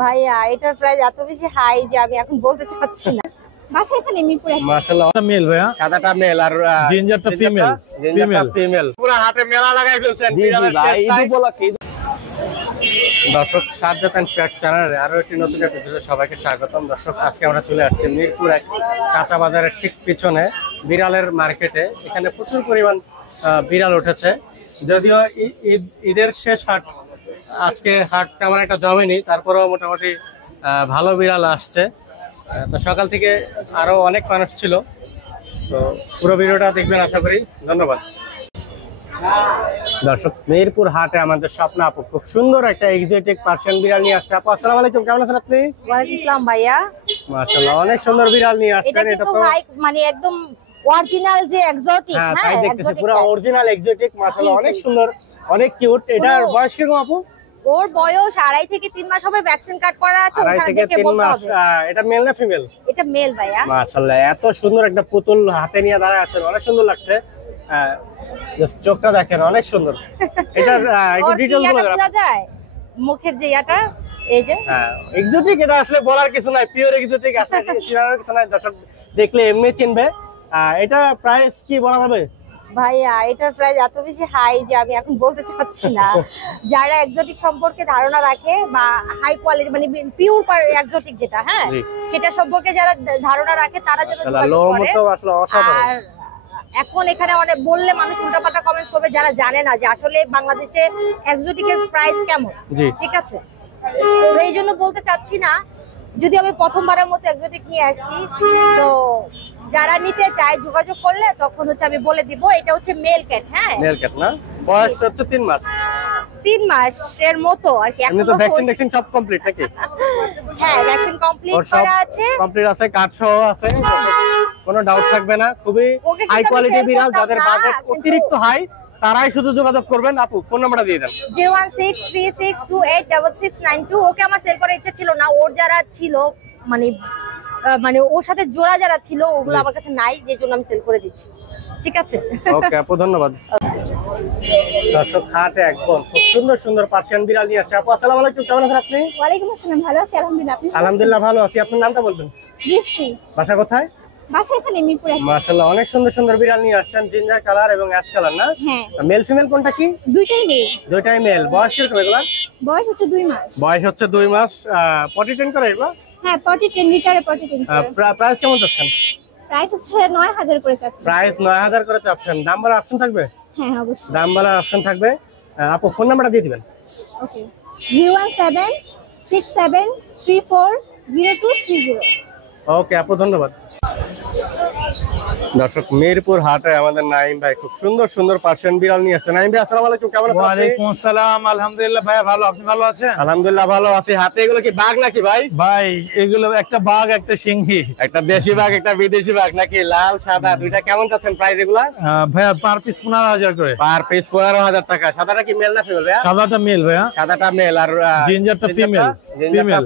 ভাইয়া এটার প্রাইস এত বেশি হাই যে আমি এখন বলতে চাচ্ছি না। বাসা এখানে মিরপুরে। মাশাআল্লাহ মেল ভাইয়া, সাদাটা মেল আর জিঞ্জারটা ফিমেল। ফিমেল পুরো হাতে মেলা লাগাই ফেলছেন। জি জি ভাই, ঈদ উপলক্ষে। দর্শক, সাজ্জাদ এন্ড পেটস চ্যানেলে আরো একটি নতুন এপিসোডে সবাইকে স্বাগতম। দর্শক, আজকে আমরা চলে আসছি মিরপুর এক কাঁচা বাজারের ঠিক পিছনে বিড়ালের মার্কেটে। এখানে প্রচুর পরিমাণ বিড়াল উঠেছে। যদিও ঈদের শেষ হাট, আজকে হাট তেমন একটা জমেনি, তারপরেও মোটামুটি ভালো বিড়াল আসছে। তো সকাল থেকে আরো অনেক মানুষ ছিল। তো পুরো ভিডিওটা দেখবেন আশা করি। ধন্যবাদ। দর্শক, মিরপুর হাটে আমাদের স্বপ্ন আপু খুব সুন্দর একটা এক্সোটিক পার্সিয়ান বিড়াল নিয়ে আসছে। আপু আসসালামু আলাইকুম, কেমন আছেন আপনি? ওয়ালাইকুম আসসালাম ভাইয়া। মাশাআল্লাহ, অনেক সুন্দর বিড়াল নিয়ে আসছেন। এটা তো মানে একদম অরিজিনাল যে এক্সোটিক। হ্যাঁ, তাই দেখতেছি পুরো অরিজিনাল এক্সোটিক। মাশাআল্লাহ, অনেক সুন্দর, অনেক কিউট। এটার বয়স কিরকম আপু? ওর বয়স 2.5 থেকে 3 মাস হবে। ভ্যাকসিন কার্ড করা আছে। ওখানে দেখে বলতে হবে। এটা মেল না ফিমেল? এটা মেল ভাইয়া। মাশাআল্লাহ, এত সুন্দর একটা পুতুল হাতে নিয়ে দাঁড়ায় আছেন, অনেক সুন্দর লাগছে। চোখটা দেখেন, অনেক সুন্দর। এটা একটু ডিটেইলস বলে দাও। মুখের যে ইয়াটা, এই যে এক্সোটিক, এটা আসলে বলার কিছু নাই, পিওর এক্সোটিক। আসলে চিনার কিছু নাই, দর্শক দেখলে এমনি চিনবে। এটা প্রাইস কি বলা যাবে ভাইয়া? এটার প্রাইস এত বেশি হাই যে আমি এখন বলতে চাচ্ছি না। যারা এক্সোটিক সম্পর্কে ধারণা রাখে বা হাই কোয়ালিটি মানে পিওর এক্সোটিক যেটা, হ্যাঁ, সেটা সম্পর্কে যারা ধারণা রাখে তারা যেন আর এখন এখানে অনেক বললে মানুষ উল্টাপাল্টা কমেন্টস করবে যারা জানে না যে আসলে বাংলাদেশে এক্সোটিকের প্রাইস কেমন। ঠিক আছে, তো এই জন্য বলতে চাচ্ছি না। যদি আমি প্রথমবারের মতো এক্সোটিক নিয়ে আসছি, তো যারা নিতে চায় যোগাযোগ করলে তখন হচ্ছে আমি বলে দিব। এটা হচ্ছে মেল ক্যাট। হ্যাঁ, মেল ক্যাট না? বয়স হচ্ছে 3 মাস। 3 মাসের মতো আর কি। এমনি তো ভ্যাকসিন সব কমপ্লিট নাকি? হ্যাঁ, ভ্যাকসিন কমপ্লিট করা আছে, কমপ্লিট আছে, কার্ড সহ আছে, কোনো ডাউট থাকবে না। খুবই হাই কোয়ালিটি বিড়াল। যাদের বাজেট অতিরিক্ত হাই তারাই শুধু যোগাযোগ করবেন। আপু ফোন নাম্বারটা দিয়ে দেন। 01636286692। ওকে আমার সেল করার ইচ্ছা ছিল না। ওর যারা ছিল মানে ওর সাথে জোড়া যারা ছিল ওগুলো আমার কাছে নাই, যে জন্য আমি সেল করে দিচ্ছি। ঠিক আছে, ওকে আপু, ধন্যবাদ। দর্শক, হাটে একদম খুব সুন্দর সুন্দর পার্সিয়ান বিড়াল নিয়ে আসছে। আপু আসসালামু আলাইকুম, কেমন আছেন আপনি? ওয়ালাইকুম আসসালাম, ভালো আছি আলহামদুলিল্লাহ। আপনি? আলহামদুলিল্লাহ ভালো আছি। আপনার নামটা বলবেন? বৃষ্টি। বাসা কোথায়? বাসা এখানে মিরপুরে। মাশাআল্লাহ, অনেক সুন্দর সুন্দর বিড়াল নিয়ে আসছেন, জিঞ্জার কালার এবং অ্যাশ কালার না? হ্যাঁ। মেল ফিমেল কোনটা কি? দুইটাই মেল। দুইটাই মেল। বয়স কিরকম এগুলা? বয়স হচ্ছে 2 মাস। বয়স হচ্ছে 2 মাস। পটি ট্রেন করে এগুলা? হ্যাঁ, পটি ট্রেন, লিটারে পটি ট্রেন করে। প্রাইস কেমন চাচ্ছেন? প্রাইস হচ্ছে 9000 করে চাচ্ছি। প্রাইস 9000 করে চাচ্ছেন। দাম বলার অপশন থাকবে? হ্যাঁ, অবশ্যই দাম বলার অপশন থাকবে। আপু ফোন নাম্বারটা দিয়ে দিবেন। ওকে, 01767340230। ওকে আপু, ধন্যবাদ। দর্শক, মিরপুর হাটে আমাদের নাইম ভাই খুব সুন্দর সুন্দর পার্সিয়ান বিড়াল নিয়ে আসছে। নাইম ভাই আসসালামু আলাইকুম, কেমন আছেন? ওয়ালাইকুম আসসালাম, আলহামদুলিল্লাহ ভাই ভালো। আপনি ভালো আছেন? আলহামদুলিল্লাহ ভালো আছি। হাতে এগুলো কি বাঘ নাকি ভাই? ভাই এগুলো একটা বাঘ, একটা সিংহী। একটা দেশি বাঘ, একটা বিদেশি বাঘ নাকি? লাল সাদা দুইটা। কেমন চাচ্ছেন প্রাইস এগুলা? ভাইয়া পার পিস 15000 করে। পার পিস 15000 টাকা। সাদাটা কি মেল না ফিমেল ভাইয়া? সাদাটা মেল ভাইয়া, সাদাটা মেল আর জিঞ্জারটা ফিমেল।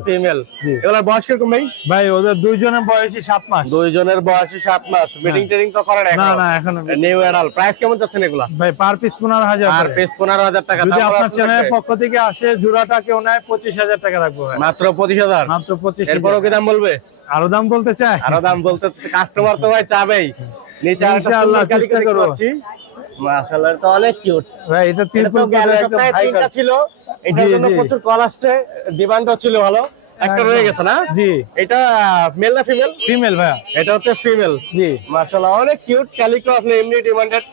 ফিমেল। এগুলোর বয়স কিরকম ভাই? ভাই ওদের দুইজনের বয়সী 7 মাস। দুইজনের বয়সী 7 মাস। মিটিং ট্রেনিং তো করেন এখন? না এখনো। New adult. প্রাইস কেমন যাচ্ছেন এগুলা? ভাই পার পিস 15000। পার পিস 15000 টাকা। যদি আপনার চ্যানেলের পক্ষ থেকে আসে জোড়াটা কেউ নেয় 25000 টাকা রাখবো ভাই। মাত্র 25000? মাত্র 25000। এরপরও কি দাম বলবে? আরো দাম বলতে চাই? আরো দাম বলতে কাস্টমার তো ভাই চাবেই। নিচে ইনশাআল্লাহ চেষ্টা করব। মাশাআল্লাহ, তো অনেক কিউট ভাই। এটা 3 ফুট তিনটা ছিল, এটার জন্য প্রচুর কল আসছে, ডিমান্ডও ছিল ভালো। একটা রয়ে গেছে না? জি। এটা মেল না ফিমেল? ফিমেল ভাইয়া। এটা হচ্ছে ফিমেল। জি মাশাআল্লাহ, অনেক কিউট ক্যালিকো। আপনি এমনি ডিমান্ডেড।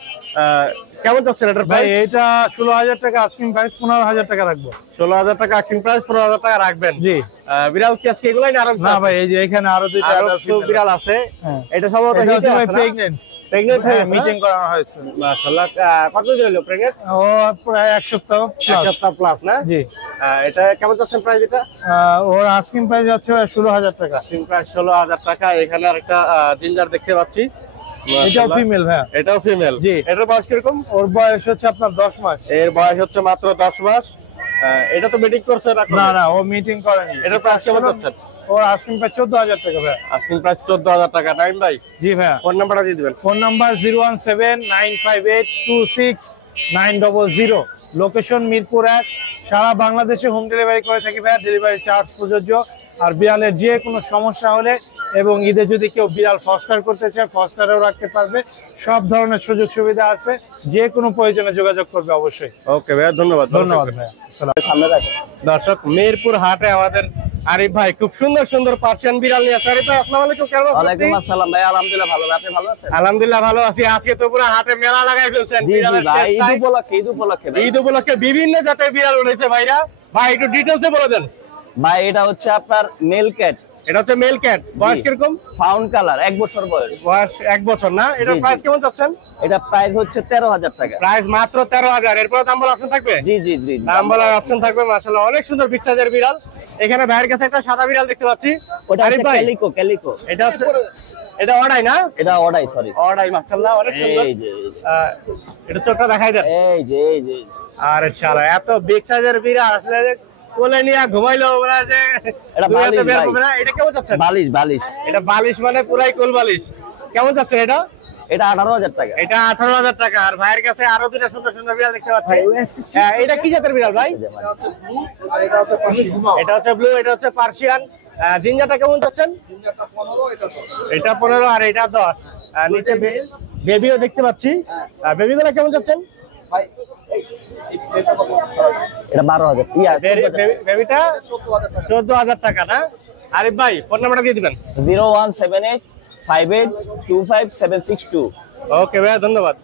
কেমন যাচ্ছে এটার ভাই? প্রাইস? এটা 16000 টাকা আস্কিং প্রাইস, 15000 টাকা রাখবো। 16000 টাকা আস্কিং প্রাইস, 15000 টাকা রাখবেন। জি। বিড়াল কি আজকে এগুলাই না আরো? না ভাই, এই যে এখানে আরো দুইটা বিড়াল আছে। এটা সম্ভবত প্রেগন্যান্ট হয়ে মিটিং করানো হয়েছে। মাশাআল্লাহ, কত দিন হলো প্রেগন্যান্ট? ও প্রায় 1 সপ্তাহ প্লাস না? জি। এটা কেমন যাচ্ছে প্রাইস? এটা ওর আস্কিং প্রাইস হচ্ছে 16000 টাকা। আস্কিং প্রাইস 16000 টাকা। এখানে আরেকটা জিঞ্জার দেখতে পাচ্ছি, এটাও ফিমেল ভাইয়া। এটাও ফিমেল। জি। এটার বয়স কিরকম? ওর বয়স হচ্ছে আপনার 10 মাস। এর বয়স হচ্ছে মাত্র 10 মাস। এটা তো মিটিং করছে না ও মিটিং করেনি। এটার প্রাইস কেমন যাচ্ছে? ওর আস্কিং প্রাইস 14000 টাকা ভাই। আস্কিং প্রাইস 14000 টাকা। টাইম ভাই? জি ভাইয়া। ফোন নাম্বারটা দিয়ে দিবেন। Phone number 01795826260 900। লোকেশন মিরপুর 1, সারা বাংলাদেশে হোম ডেলিভারি করে থাকি ভাইয়া, ডেলিভারি চার্জ প্রযোজ্য। আর বিড়ালের যে কোনো সমস্যা হলে এবং ঈদে যদি কেউ বিড়াল ফস্টার করতে চায় ফস্টারেও রাখতে পারবে, সব ধরনের সুযোগ সুবিধা আছে, যে কোনো প্রয়োজনে যোগাযোগ করবে অবশ্যই। ওকে ভাইয়া, ধন্যবাদ ধন্যবাদ ভাইয়া। সামনে রাখো। দর্শক, মিরপুর হাটে আমাদের আরিফ ভাই খুব সুন্দর সুন্দর পার্সিয়ান বিড়াল নিয়ে আসছে। আরিফ ভাই, আসসালামু আলাইকুম, কেমন আছেন? ওয়ালাইকুম আসসালাম ভাই, আলহামদুলিল্লাহ ভালো, আপনি ভালো আছেন? আলহামদুলিল্লাহ ভালো আছি। আজকে তো পুরো হাটে মেলা লাগাই ফেলছেন জি জি বিড়ালের ভাই, শেষ তাই। ঈদ উপলক্ষে ভাই। ঈদ উপলক্ষে বিভিন্ন জাতের বিড়াল উঠেছে ভাইরা। ভাই একটু ডিটেইলসে বলে দেন। ভাই এটা হচ্ছে আপনার মেল ক্যাট, এটা হচ্ছে মেল ক্যাট, বয়স কিরকম? ফাউন্ড কালার, 1 বছর বয়স। বয়স 1 বছর না? এটার জি, জি। প্রাইস কেমন চাচ্ছেন? এটা প্রাইস হচ্ছে 13,000 টাকা। প্রাইস মাত্র 13,000। এরপর দাম বলার অপশন থাকবে? জি জি জি। দাম বলার অপশন থাকবে। মাশাআল্লাহ, অনেক সুন্দর বিগ সাইজের বিড়াল। এখানে ভাইয়ের কাছে একটা সাদা বিড়াল দেখতে পাচ্ছি। ওটা আরিফ হচ্ছে ভাই, ক্যালিকো, ক্যালিকো। এটা হচ্ছে, এটা অর্ডাই না? এটা অর্ডাই, সরি। অর্ডাই, মাশাআল্লাহ অনেক সুন্দর। এই যে এটা চোখটা দেখাই দেন। এই যে এই যে আরে শালা, এত বিগ সাইজের বিড়াল আসলে যে কোলে নিয়ে ঘুমাইলো ওরা যে এটা দুই হাতে বালিশ বের ভাই। করবে না। এটা কেমন যাচ্ছে? বালিশ, বালিশ। এটা বালিশ মানে পুরাই কোল বালিশ। কেমন যাচ্ছে এটা? এটা 18,000 টাকা। এটা 18,000 টাকা। আর ভাইয়ের কাছে আরো দুটো সুন্দর সুন্দর বিড়াল দেখতে পাচ্ছি। এটা কি জাতের বিড়াল ভাই? এটা হচ্ছে ব্লু, এটা হচ্ছে পার্সিয়ান। জিঞ্জারটা কেমন যাচ্ছেন? এটা 15 আর এটা 10। নিচে বেবিও দেখতে পাচ্ছি। বেবিগুলো কেমন যাচ্ছেন? এটা 12,000। বেবিটা 14,000 টাকা না? আরিফ ভাই, ফোন নাম্বারটা দিয়ে দিবেন। 017858255762। ওকে ভাইয়া, ধন্যবাদ।